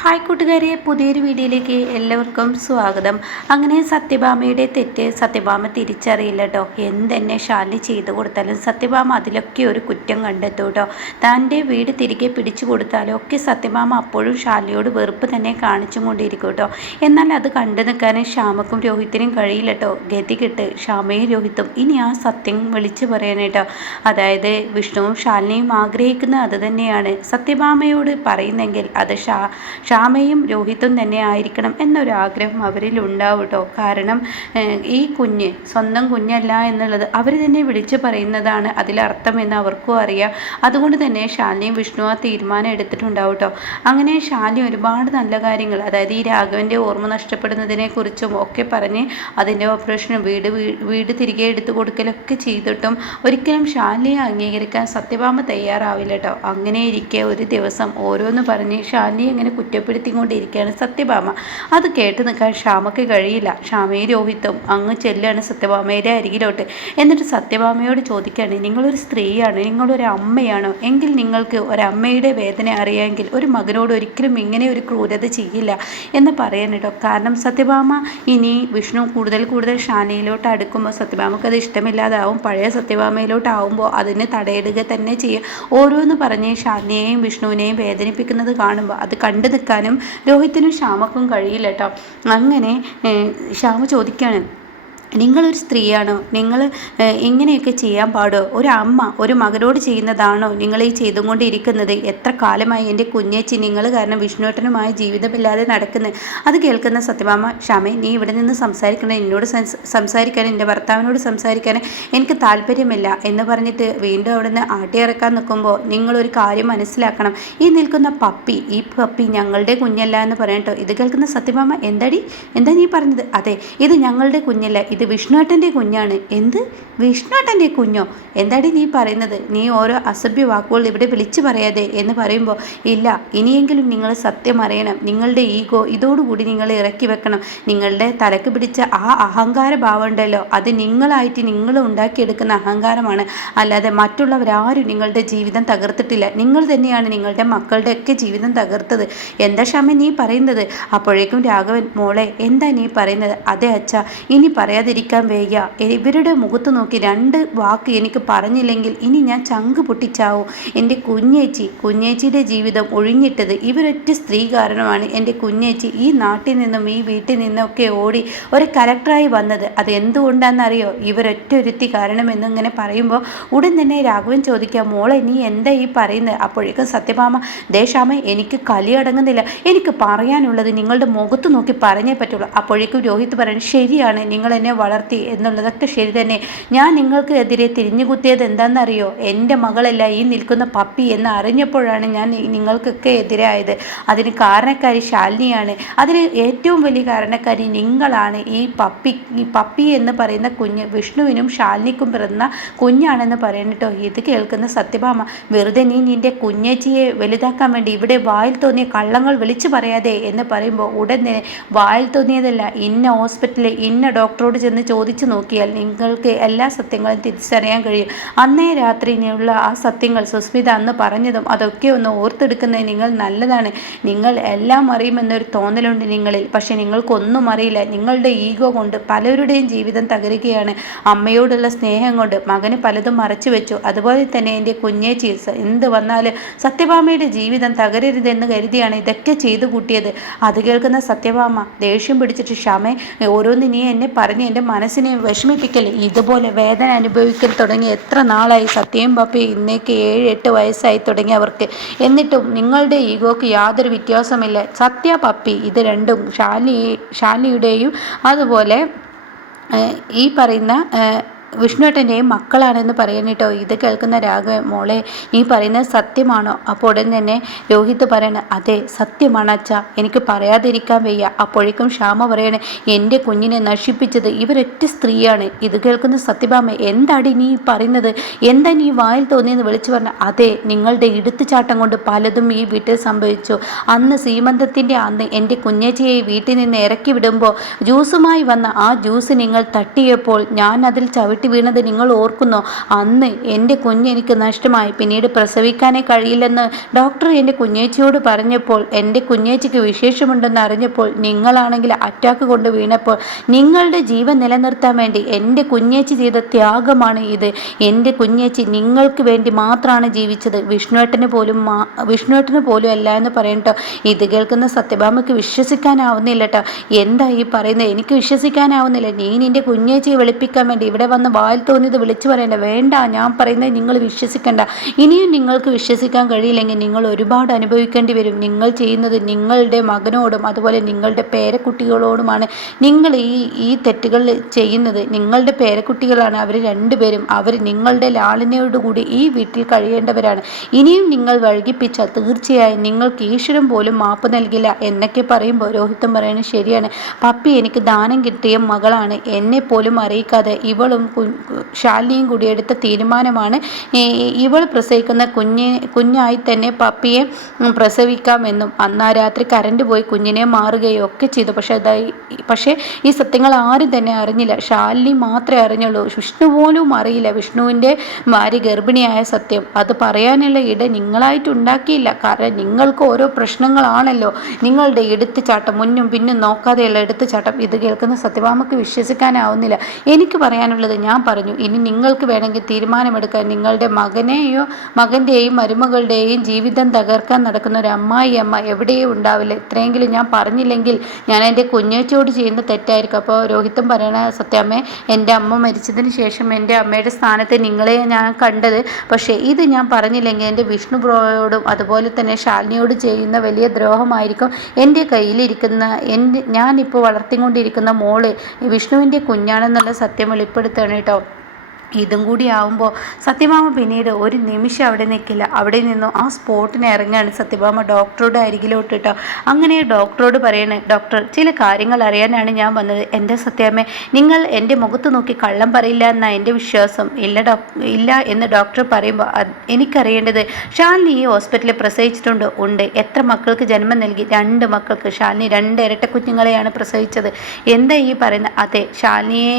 Hi കൂട്ടുകാരെ പുതിയൊരു വീഡിയോയിലേക്ക് എല്ലാവർക്കും സ്വാഗതം. അങ്ങനെ സത്യഭാമയുടെ തെറ്റ് സത്യഭാമ തിരിച്ചറിയില്ല കേട്ടോ എന്തെന്നെ ഷാലി ചെയ്തു കൊടുത്താലും സത്യഭാമ അതിലൊക്കെ ഒരു കുറ്റം കണ്ടെത്തും കേട്ടോ തന്റെ വീട് തിരികെ പിടിച്ചു കൊടുത്താലും ഒക്കെ സത്യഭാമ അപ്പോഴും ഷാലിയോട് വെറുപ്പ് തന്നെ കാണിച്ചും കൊണ്ടിരിക്കും കേട്ടോ എന്നാൽ അത് കണ്ടു നിൽക്കാനും ശ്യാമക്കും രോഹിത്തിനും കഴിയില്ല കേട്ടോ ഗതികിട്ട് ശ്യാമയും രോഹിത്തും ഇനി ആ സത്യം വിളിച്ചു പറയാനേട്ടോ അതായത് വിഷ്ണുവും ഷാലിനിയും ആഗ്രഹിക്കുന്ന അത് തന്നെയാണ്. സത്യഭാമയോട് പറയുന്നെങ്കിൽ അത് ഷാ ഷാമയും രോഹിത്തും തന്നെ ആയിരിക്കണം എന്നൊരു ആഗ്രഹം അവരിൽ ഉണ്ടാവും കാരണം ഈ കുഞ്ഞ് സ്വന്തം കുഞ്ഞല്ല എന്നുള്ളത് അവർ തന്നെ വിളിച്ചു പറയുന്നതാണ് അതിലർത്ഥമെന്ന് അവർക്കും അറിയാം. അതുകൊണ്ട് തന്നെ ശാലിനിയും വിഷ്ണു ആ തീരുമാനം എടുത്തിട്ടുണ്ടാവും അങ്ങനെ ശാലിനി ഒരുപാട് നല്ല കാര്യങ്ങൾ അതായത് ഈ രാഘവന്റെ ഓർമ്മ നഷ്ടപ്പെടുന്നതിനെ കുറിച്ചും ഒക്കെ പറഞ്ഞ് അതിന്റെ ഓപ്പറേഷനും വീട് വീട് തിരികെ എടുത്തു കൊടുക്കലൊക്കെ ചെയ്തിട്ടും ഒരിക്കലും ശാലിനിയെ അംഗീകരിക്കാൻ സത്യഭാമ തയ്യാറാവില്ല കേട്ടോ അങ്ങനെ ഇരിക്കെ ഒരു ദിവസം ഓരോന്ന് പറഞ്ഞ് ശാലിനി എങ്ങനെ കുറ്റപ്പെടുത്തിക്കൊണ്ടിരിക്കുകയാണ് സത്യഭാമ. അത് കേട്ട് നിൽക്കാൻ ക്ഷാമയ്ക്ക് കഴിയില്ല. ക്ഷാമയും രോഹിത്തും അങ്ങ് ചെല്ലാണ് സത്യഭാമയുടെ അരികിലോട്ട്. എന്നിട്ട് സത്യഭാമയോട് ചോദിക്കുകയാണ് നിങ്ങളൊരു സ്ത്രീയാണ് നിങ്ങളൊരു അമ്മയാണോ? എങ്കിൽ നിങ്ങൾക്ക് ഒരമ്മയുടെ വേദന അറിയാമെങ്കിൽ ഒരു മകനോട് ഒരിക്കലും ഇങ്ങനെ ഒരു ക്രൂരത ചെയ്യില്ല എന്ന് പറയാൻ കേട്ടോ. കാരണം സത്യഭാമ ഇനി വിഷ്ണു കൂടുതൽ കൂടുതൽ ഷാനയിലോട്ട് അടുക്കുമ്പോൾ സത്യഭാമക്ക് അത് ഇഷ്ടമില്ലാതാവും. പഴയ സത്യഭാമയിലോട്ടാവുമ്പോൾ അതിനെ തടയിടുക തന്നെ ചെയ്യും. ഓരോന്ന് പറഞ്ഞ് ഷാനിയെയും വിഷ്ണുവിനെയും വേദനിപ്പിക്കുന്നത് കാണുമ്പോൾ അത് കണ്ടു നിൽക്കാനും രോഹിത്തിനും ശ്യാമക്കും കഴിയില്ല കേട്ടോ അങ്ങനെ ശ്യാമ ചോദിക്കുകയാണ് നിങ്ങളൊരു സ്ത്രീയാണോ? നിങ്ങൾ ഇങ്ങനെയൊക്കെ ചെയ്യാൻ പാടോ? ഒരു അമ്മ ഒരു മകനോട് ചെയ്യുന്നതാണോ നിങ്ങൾ ഈ ചെയ്തുകൊണ്ടിരിക്കുന്നത്? എത്ര കാലമായി എന്റെ കുഞ്ഞേച്ചി നിങ്ങൾ കാരണം വിഷ്ണുവേട്ടനുമായ ജീവിതമില്ലാതെ നടക്കുന്നത് അത് കേൾക്കുന്ന സത്യഭാമ ക്ഷമേ നീ ഇവിടെ നിന്ന് സംസാരിക്കണം എന്നോട് സംസാരിക്കാൻ എന്റെ ഭർത്താവിനോട് സംസാരിക്കാൻ എനിക്ക് താല്പര്യമില്ല എന്ന് പറഞ്ഞിട്ട് വീണ്ടും അവിടെ നിന്ന് ആട്ടിയിറക്കാൻ നിൽക്കുമ്പോൾ നിങ്ങളൊരു കാര്യം മനസ്സിലാക്കണം. ഈ നിൽക്കുന്ന പപ്പി ഈ പപ്പി ഞങ്ങളുടെ കുഞ്ഞല്ല എന്ന് പറയട്ടോ ഇത് കേൾക്കുന്ന സത്യഭാമ എന്താടി? എന്താ നീ പറഞ്ഞത്? അതെ ഇത് ഞങ്ങളുടെ കുഞ്ഞല്ല ഇത് വിഷ്ണുവേട്ടന്റെ കുഞ്ഞാണ്. എന്ത്? വിഷ്ണുവേട്ടന്റെ കുഞ്ഞോ? എന്താടി നീ പറയുന്നത്? നീ ഓരോ അസഭ്യ വാക്കുകൾ ഇവിടെ വിളിച്ചു പറയാതെ എന്ന് പറയുമ്പോൾ ഇല്ല ഇനിയെങ്കിലും നിങ്ങൾ സത്യം അറിയണം. നിങ്ങളുടെ ഈഗോ ഇതോടുകൂടി നിങ്ങൾ ഇറക്കി വെക്കണം. നിങ്ങളുടെ തലക്ക് പിടിച്ച ആ അഹങ്കാര ഭാവം ഉണ്ടല്ലോ. അത് നിങ്ങളായിട്ട് നിങ്ങൾ ഉണ്ടാക്കിയെടുക്കുന്ന അഹങ്കാരമാണ്. അല്ലാതെ മറ്റുള്ളവരാരും നിങ്ങളുടെ ജീവിതം തകർത്തിട്ടില്ല. നിങ്ങൾ തന്നെയാണ് നിങ്ങളുടെ മക്കളുടെയൊക്കെ ജീവിതം തകർത്തത്. എന്താ ക്ഷമ നീ പറയുന്നത്? അപ്പോഴേക്കും രാഘവൻ മോളെ എന്താ നീ പറയുന്നത്? അതെ അച്ഛ ഇനി പറയാതെ പറയാതിരിക്കാൻ വയ്യ. ഇവരുടെ മുഖത്ത് നോക്കി രണ്ട് വാക്ക് എനിക്ക് പറഞ്ഞില്ലെങ്കിൽ ഇനി ഞാൻ ചങ്ക് പൊട്ടിച്ചാവും? എന്റെ കുഞ്ഞേച്ചി കുഞ്ഞേച്ചിയുടെ ജീവിതം ഒഴിഞ്ഞിട്ടത് ഇവരൊറ്റ സ്ത്രീ കാരണമാണ്. എന്റെ കുഞ്ഞേച്ചി ഈ നാട്ടിൽ നിന്നും ഈ വീട്ടിൽ നിന്നൊക്കെ ഓടി ഒരു കലക്ടറായി വന്നത്. അത് എന്തുകൊണ്ടാണെന്നറിയോ? ഇവരൊറ്റ ഒരുത്തി കാരണമെന്ന് ഇങ്ങനെ പറയുമ്പോൾ ഉടൻ തന്നെ രാഘവൻ ചോദിക്കുക മോളെ നീ എന്താ ഈ പറയുന്നത്? അപ്പോഴേക്കും സത്യഭാമ ദേശാമ എനിക്ക് കലി അടങ്ങുന്നില്ല. എനിക്ക് പറയാനുള്ളത് നിങ്ങളുടെ മുഖത്ത് നോക്കി പറഞ്ഞേ പറ്റുള്ളൂ. അപ്പോഴേക്കും രോഹിത് പറയുന്നത് ശരിയാണ്. നിങ്ങൾ എന്നെ വളർത്തി എന്നുള്ളതൊക്കെ ശരി തന്നെ. ഞാൻ നിങ്ങൾക്ക് എതിരെ തിരിഞ്ഞുകുത്തിയത് എന്താണെന്നറിയോ? എന്റെ മകളല്ല ഈ നിൽക്കുന്ന പപ്പി എന്ന് അറിഞ്ഞപ്പോഴാണ് ഞാൻ നിങ്ങൾക്കൊക്കെ എതിരായത്. അതിന് കാരണക്കാരി ശാലിനിയാണ്. അതിന് ഏറ്റവും വലിയ കാരണക്കാരി നിങ്ങളാണ്. ഈ പപ്പി ഈ പപ്പി എന്ന് പറയുന്ന കുഞ്ഞ് വിഷ്ണുവിനും ശാലിനിക്കും പിറന്ന കുഞ്ഞാണെന്ന് പറയണട്ടോ ഇത് കേൾക്കുന്ന സത്യഭാമ. വെറുതെ നീ നിന്റെ കുഞ്ഞേച്ചിയെ വലുതാക്കാൻ വേണ്ടി ഇവിടെ വായിൽ തോന്നിയ കള്ളങ്ങൾ വിളിച്ചു പറയാതെ എന്ന് പറയുമ്പോൾ ഉടനെ വായിൽ തോന്നിയതല്ല ഇന്ന ഹോസ്പിറ്റലിൽ ഇന്ന ഡോക്ടറോട് ചെന്ന് ചോദിച്ചു നോക്കിയാൽ നിങ്ങൾക്ക് എല്ലാ സത്യങ്ങളും തിരിച്ചറിയാൻ കഴിയും. അന്നേ രാത്രിയുള്ള ആ സത്യങ്ങൾ സുസ്മിത അന്ന് പറഞ്ഞതും അതൊക്കെ ഒന്ന് ഓർത്തെടുക്കുന്നത് നിങ്ങൾ നല്ലതാണ്. നിങ്ങൾ എല്ലാം അറിയുമെന്നൊരു തോന്നലുണ്ട് നിങ്ങളിൽ. പക്ഷെ നിങ്ങൾക്കൊന്നും അറിയില്ല. നിങ്ങളുടെ ഈഗോ കൊണ്ട് പലരുടെയും ജീവിതം തകരുകയാണ്. അമ്മയോടുള്ള സ്നേഹം കൊണ്ട് മകന് പലതും മറച്ചു വെച്ചു. അതുപോലെ തന്നെ എന്റെ കുഞ്ഞേച്ചി എന്ത് വന്നാലും സത്യഭാമയുടെ ജീവിതം തകരരുതെന്ന് കരുതിയാണ് ഇതൊക്കെ ചെയ്തു കൂട്ടിയത്. അത് കേൾക്കുന്ന സത്യഭാമ ദേഷ്യം പിടിച്ചിട്ട് ക്ഷമ ഓരോന്ന് നീ എന്നെ പറഞ്ഞ് എന്റെ മനസ്സിനെ വിഷമിപ്പിക്കൽ ഇതുപോലെ വേദന അനുഭവിക്കൽ തുടങ്ങി എത്ര നാളായി? സത്യം പപ്പി ഇന്നേക്ക് ഏഴ് എട്ട് വയസ്സായി തുടങ്ങി അവർക്ക്. എന്നിട്ടും നിങ്ങളുടെ ഈഗോക്ക് യാതൊരു വ്യത്യാസമില്ല. സത്യ പപ്പി ഇത് രണ്ടും ഷാലി ഷാനിയുടെയും അതുപോലെ ഈ പറയുന്ന വിഷ്ണുവേട്ടന്റെയും മക്കളാണെന്ന് പറയുന്നിട്ടോ ഇത് കേൾക്കുന്ന രാഘവൻ മോളെ നീ പറയുന്നത് സത്യമാണോ? അപ്പോൾ ഉടൻ തന്നെ രോഹിത് പറയണ അതെ സത്യമാണ് അച്ഛ. എനിക്ക് പറയാതിരിക്കാൻ വയ്യ. അപ്പോഴേക്കും ക്ഷാമ പറയണേ എന്റെ കുഞ്ഞിനെ നശിപ്പിച്ചത് ഇവരൊറ്റ സ്ത്രീയാണ്. ഇത് കേൾക്കുന്ന സത്യഭാമ എന്താടി നീ പറയുന്നത്? എന്താ നീ വായിൽ തോന്നിയെന്ന് വിളിച്ചു പറഞ്ഞ? അതെ നിങ്ങളുടെ ഇടുത്തുചാട്ടം കൊണ്ട് പലതും ഈ വീട്ടിൽ സംഭവിച്ചു. അന്ന് സീമന്തത്തിന്റെ അന്ന് എന്റെ കുഞ്ഞേച്ചിയെ വീട്ടിൽ നിന്ന് ഇറക്കി വിടുമ്പോൾ ജ്യൂസുമായി വന്ന ആ ജ്യൂസ് നിങ്ങൾ തട്ടിയപ്പോൾ ഞാൻ അതിൽ ചവിട്ടി ചവിട്ടി വീണത് നിങ്ങൾ ഓർക്കുന്നോ? അന്ന് എന്റെ കുഞ്ഞ് എനിക്ക് നഷ്ടമായി. പിന്നീട് പ്രസവിക്കാനേ കഴിയില്ലെന്ന് ഡോക്ടർ എന്റെ കുഞ്ഞേച്ചിയോട് പറഞ്ഞപ്പോൾ എന്റെ കുഞ്ഞേച്ചിക്ക് വിശേഷമുണ്ടെന്ന് അറിഞ്ഞപ്പോൾ നിങ്ങളാണെങ്കിൽ അറ്റാക്ക് കൊണ്ട് വീണപ്പോൾ നിങ്ങളുടെ ജീവൻ നിലനിർത്താൻ വേണ്ടി എന്റെ കുഞ്ഞേച്ചി ചെയ്ത ത്യാഗമാണ് ഇത്. എന്റെ കുഞ്ഞേച്ചി നിങ്ങൾക്ക് വേണ്ടി മാത്രമാണ് ജീവിച്ചത്. വിഷ്ണുവേട്ടന് പോലും വിഷ്ണുവേട്ടന് പോലും അല്ല എന്ന് പറയട്ടോ ഇത് കേൾക്കുന്ന സത്യഭാമയ്ക്ക് വിശ്വസിക്കാനാവുന്നില്ല കേട്ടോ എന്താ ഈ പറയുന്നത്? എനിക്ക് വിശ്വസിക്കാനാവുന്നില്ല. നീ നിന്റെ കുഞ്ഞേച്ചിയെ വെളുപ്പിക്കാൻ വേണ്ടി ഇവിടെ വന്ന് വായിൽ തോന്നിയത് വിളിച്ചു പറയേണ്ട വേണ്ട ഞാൻ പറയുന്നത് നിങ്ങൾ വിശ്വസിക്കേണ്ട. ഇനിയും നിങ്ങൾക്ക് വിശ്വസിക്കാൻ കഴിയില്ലെങ്കിൽ നിങ്ങൾ ഒരുപാട് അനുഭവിക്കേണ്ടി വരും. നിങ്ങൾ ചെയ്യുന്നത് നിങ്ങളുടെ മകനോടും അതുപോലെ നിങ്ങളുടെ പേരക്കുട്ടികളോടുമാണ്. നിങ്ങൾ ഈ ഈ തെറ്റുകൾ ചെയ്യുന്നത് നിങ്ങളുടെ പേരക്കുട്ടികളാണ്. അവർ രണ്ടുപേരും അവർ നിങ്ങളുടെ ലാളിനയോടുകൂടി ഈ വീട്ടിൽ കഴിയേണ്ടവരാണ്. ഇനിയും നിങ്ങൾ വഴുകിപ്പിച്ചാൽ തീർച്ചയായും നിങ്ങൾക്ക് ഈശ്വരം പോലും മാപ്പ് നൽകില്ല എന്നൊക്കെ പറയുമ്പോൾ രോഹിതം പറയുന്നത് ശരിയാണ്. പപ്പി എനിക്ക് ദാനം കിട്ടിയ മകളാണ്. എന്നെ പോലും അറിയിക്കാതെ ഇവളും ശാലിനിയും കൂടി എടുത്ത തീരുമാനമാണ്. ഇവൾ പ്രസവിക്കുന്ന കുഞ്ഞ് കുഞ്ഞായി തന്നെ പപ്പിയെ പ്രസവിക്കാമെന്നും അന്നാ രാത്രി കരണ്ട് പോയി കുഞ്ഞിനെ മാറുകയോ ഒക്കെ ചെയ്തു. പക്ഷെ അതായി പക്ഷേ ഈ സത്യങ്ങൾ ആരും തന്നെ അറിഞ്ഞില്ല. ശാലിനി മാത്രമേ അറിഞ്ഞുള്ളൂ. വിഷ്ണു പോലും അറിയില്ല വിഷ്ണുവിന്റെ ഭാര്യ ഗർഭിണിയായ സത്യം. അത് പറയാനുള്ള ഇട നിങ്ങളായിട്ട് ഉണ്ടാക്കിയില്ല. കാരണം നിങ്ങൾക്ക് ഓരോ പ്രശ്നങ്ങളാണല്ലോ. നിങ്ങളുടെ എടുത്തുചാട്ടം മുന്നും പിന്നും നോക്കാതെയുള്ള എടുത്തുചാട്ടം. ഇത് കേൾക്കുന്ന സത്യഭാമക്ക് വിശ്വസിക്കാനാവുന്നില്ല. എനിക്ക് പറയാനുള്ളത് ഞാൻ പറഞ്ഞു ഇനി നിങ്ങൾക്ക് വേണമെങ്കിൽ തീരുമാനമെടുക്കാൻ നിങ്ങളുടെ മകനെയോ മകന്റെയും മരുമകളുടെയും ജീവിതം തകർക്കാൻ നടക്കുന്ന ഒരു അമ്മായി അമ്മ എവിടെയും ഉണ്ടാവില്ല. ഇത്രയെങ്കിലും ഞാൻ പറഞ്ഞില്ലെങ്കിൽ ഞാൻ എന്റെ കുഞ്ഞേച്ചോട് ചെയ്യുന്ന തെറ്റായിരിക്കും. അപ്പോൾ രോഹിത്തും പറയണ സത്യാമ്മേ എന്റെ അമ്മ മരിച്ചതിന് ശേഷം എന്റെ അമ്മയുടെ സ്ഥാനത്ത് നിങ്ങളെ ഞാൻ കണ്ടത്. പക്ഷേ ഇത് ഞാൻ പറഞ്ഞില്ലെങ്കിൽ എന്റെ വിഷ്ണു ബ്രോയോടും അതുപോലെ തന്നെ ശാലിനിയോട് ചെയ്യുന്ന വലിയ ദ്രോഹമായിരിക്കും എന്റെ കയ്യിലിരിക്കുന്ന എന്റെ ഞാനിപ്പോൾ വളർത്തിക്കൊണ്ടിരിക്കുന്ന മോൾ വിഷ്ണുവിന്റെ കുഞ്ഞാണെന്നുള്ള സത്യം വെളിപ്പെടുത്തണം കേട്ടോ ഇതും കൂടി ആവുമ്പോൾ സത്യഭാമ പിന്നീട് ഒരു നിമിഷം അവിടെ നിൽക്കില്ല അവിടെ നിന്നും ആ സ്പോട്ടിന് ഇറങ്ങാണ് സത്യഭാമ ഡോക്ടറുടെ അരികിലോട്ട് കേട്ടോ അങ്ങനെ ഡോക്ടറോട് പറയണേ ഡോക്ടർ ചില കാര്യങ്ങൾ അറിയാനാണ് ഞാൻ വന്നത്. എന്റെ സത്യാമ്മ? നിങ്ങൾ എന്റെ മുഖത്ത് നോക്കി കള്ളം പറയില്ല എന്നാണ് എന്റെ വിശ്വാസം? ഇല്ല ഡോക് ഇല്ല എന്ന് ഡോക്ടർ പറയുമ്പോൾ എനിക്കറിയേണ്ടത് ഷാലിനി ഈ ഹോസ്പിറ്റലിൽ പ്രസവിച്ചിട്ടുണ്ട്. ഉണ്ട്. എത്ര മക്കൾക്ക് ജന്മം നൽകി? രണ്ട് മക്കൾക്ക്. ഷാലിനി രണ്ട് ഇരട്ട കുഞ്ഞുങ്ങളെയാണ് പ്രസവിച്ചത്. എന്താ ഈ പറയുന്നത് അതെ ഷാലിനിയെ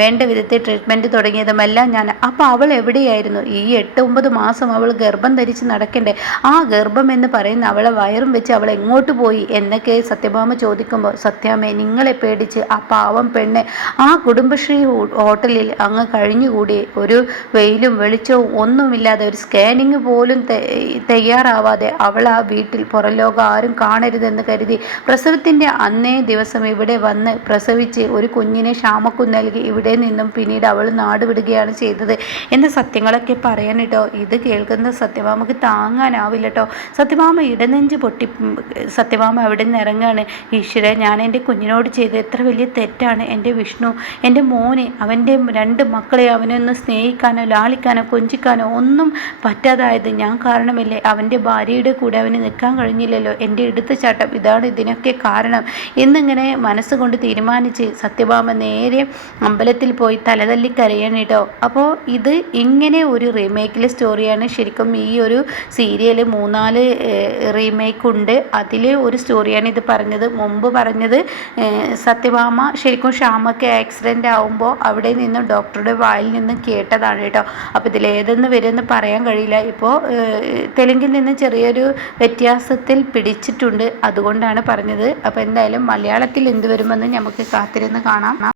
വേണ്ട വിധത്തിൽ ട്രീറ്റ്മെന്റ് തുടങ്ങിയത് ഗർഭമെല്ലാം ഞാൻ. അപ്പോൾ അവൾ എവിടെയായിരുന്നു? ഈ എട്ട് ഒമ്പത് മാസം അവൾ ഗർഭം ധരിച്ച് നടക്കണ്ടേ? ആ ഗർഭം എന്ന് പറയുന്ന അവളെ വയറും വെച്ച് അവൾ എങ്ങോട്ട് പോയി? എന്നൊക്കെ സത്യഭാമ ചോദിക്കുമ്പോൾ സത്യാമ്മയെ നിങ്ങളെ പേടിച്ച് ആ പാവം പെണ്ണ് ആ കുടുംബശ്രീ ഹോട്ടലിൽ അങ്ങ് കഴിഞ്ഞുകൂടി. ഒരു വെയിലും വെളിച്ചവും ഒന്നുമില്ലാതെ ഒരു സ്കാനിങ് പോലും തയ്യാറാവാതെ അവൾ ആ വീട്ടിൽ പുറലോകം ആരും കാണരുതെന്ന് കരുതി. പ്രസവത്തിന്റെ അന്നേ ദിവസം ഇവിടെ വന്ന് പ്രസവിച്ച് ഒരു കുഞ്ഞിനെ ക്ഷാമക്കു നൽകി. ഇവിടെ നിന്നും പിന്നീട് അവൾ നാട് വിടുകയാണ് ചെയ്തത്. എന്റെ സത്യങ്ങളൊക്കെ പറയാൻ കേട്ടോ ഇത് കേൾക്കുന്ന സത്യഭാമക്ക് താങ്ങാനാവില്ല കേട്ടോ സത്യഭാമ ഇടനെഞ്ച് പൊട്ടി സത്യഭാമ അവിടെ നിന്ന് ഇറങ്ങാണ്. ഈശ്വര ഞാൻ എന്റെ കുഞ്ഞിനോട് ചെയ്ത് എത്ര വലിയ തെറ്റാണ്. എന്റെ വിഷ്ണു എന്റെ മോനെ അവന്റെ രണ്ട് മക്കളെ അവനൊന്ന് സ്നേഹിക്കാനോ ലാളിക്കാനോ കൊഞ്ചിക്കാനോ ഒന്നും പറ്റാതായത് ഞാൻ കാരണമല്ലേ? അവന്റെ ഭാര്യയുടെ കൂടെ അവന് നിൽക്കാൻ കഴിഞ്ഞില്ലല്ലോ. എന്റെ എടുത്തുചാട്ടം ഇതാണ് ഇതിനൊക്കെ കാരണം. എന്നിങ്ങനെ മനസ്സുകൊണ്ട് തീരുമാനിച്ച് സത്യഭാമ നേരെ അമ്പലത്തിൽ പോയി തലതല്ലി കരയാണ് കേട്ടോ. അപ്പോൾ ഇത് ഇങ്ങനെ ഒരു റീമേക്കിലെ സ്റ്റോറിയാണ്? ശരിക്കും ഈ ഒരു സീരിയൽ മൂന്നാൽ റീമേക്ക് ഉണ്ട് അതിലെ ഒരു സ്റ്റോറിയാണ് ഇത് പറഞ്ഞത്. മുമ്പ് പറഞ്ഞത് സത്യഭാമ ശരിക്കും ഷാമൊക്കെ ആക്സിഡന്റ് ആവുമ്പോൾ അവിടെ നിന്ന് ഡോക്ടറുടെ വായിൽ നിന്ന് കേട്ടതാണ് കേട്ടോ. അപ്പോൾ ഇതിലേതെന്ന് വരുമെന്ന് പറയാൻ കഴിയില്ല. ഇപ്പോൾ തെലുങ്കിൽ നിന്ന് ചെറിയൊരു വ്യത്യാസത്തിൽ പിടിച്ചിട്ടുണ്ട്. അതുകൊണ്ടാണ് പറഞ്ഞത്. അപ്പോൾ എന്തായാലും മലയാളത്തിൽ എന്ത് വരുമെന്ന് നമുക്ക് കാത്തിരുന്ന് കാണാം.